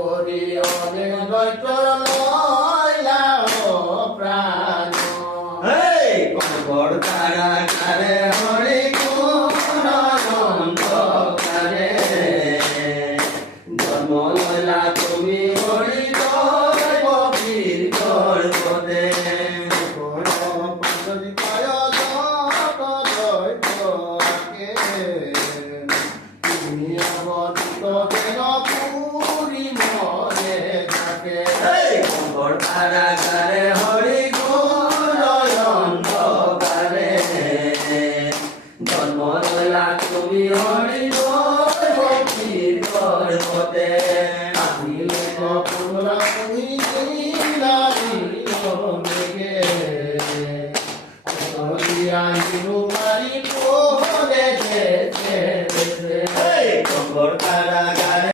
করি অনেক দৈত্য লইলা ও প্রাণ এই কঙ্কর কারাগারে হরি গুণ অন্ধকারে জন্ম লইলা তুমি হরি গভীর গর্ভতে কঙ্কর কারাগারে হরি গুণ অন্ধকারে জন্ম লইলা তুমি হরি গভীর গর্ভতে আহিলে কপুরা তুমি মেঘে আহিলু মারি পরে কঙ্কর কারাগারে